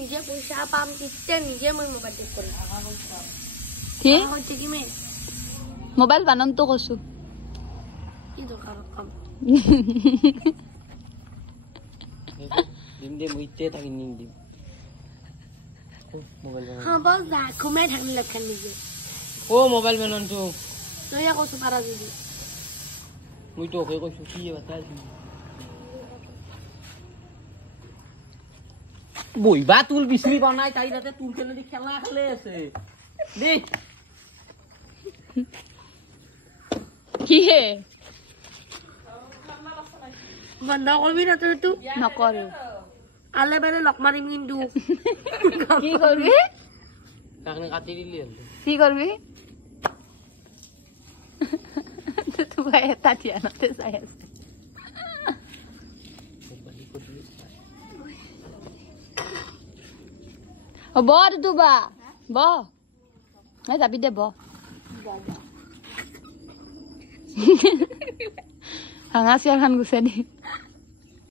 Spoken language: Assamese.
নিজে পইচা পাম তেতিয়া নিজে মই মোবাইল ঠিক কৰিম কি থাকিমে মোবাইল বাননটো কৈছো কি দৰকাৰ কাম দিম দে মুইতে থাকি নিম দিম মোবাইল হ্যাঁ বল যা ঘুমাই থাকলি লক্ষণ নিজে ও মোবাইল বাননটো তই কৈছো পাৰা যদি মুই তো ওকে কইছো কি বাতাই বইবা তুল বিছলি বনাই তাই রাতে তুল কেন দি খেলা খেলে আছে দে কি হে বন্ধ করবি না তুই তো নকৰো আলে বেলে লক মারিম কিন্তু কি করবি তাকনে কাটি দিলি কি করবি তুই এটা দিয়া নতে চাই আছে ব দুবা ব এই যাবি দে ব ভাঙা চিয়াৰ খান গুচাই দি